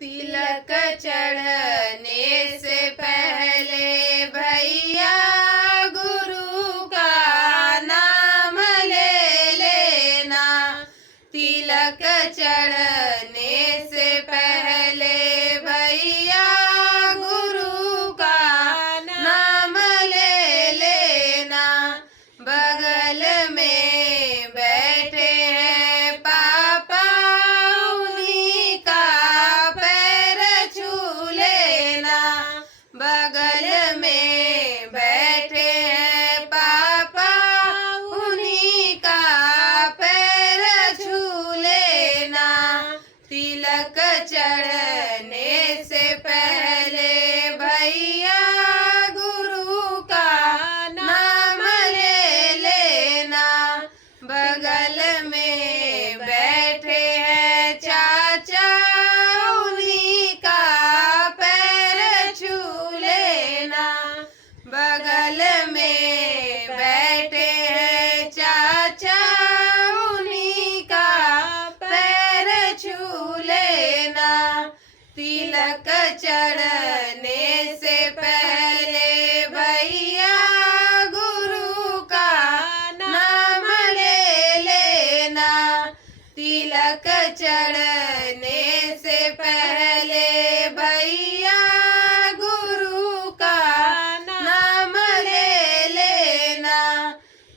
तिलक चढ़ने से पहले भैया गुरु का नाम ले लेना। तिलक चढ़ने से पहले भैया गुरु का नाम ले लेना। बगल में बैठे हैं पापा, उन्हीं का पैर छू लेना। बगल में बैठे हैं पापा, उन्हीं का पैर छू लेना। तिलक चढ़ने से पहले भैया गुरु का नाम ले लेना। बगल में बैठे हैं चाचा, उन्हीं का पैर छू लेना। बगल में बैठे हैं चाचा, उन्हीं का पैर छू लेना। तिलक चढ़ने से पहले भैया गुरु का नाम ले लेना। तिलक चढ़ने से पहले भैया गुरु का नाम ले लेना।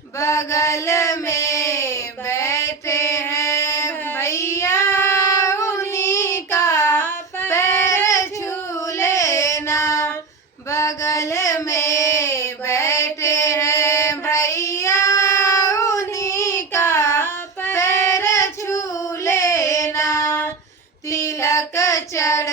बगल में बैठे हैं भैया, उन्हीं का पैर छू लेना। बगल में बैठे हैं भैया, उन्हीं का पैर छू लेना। तिलक चढ़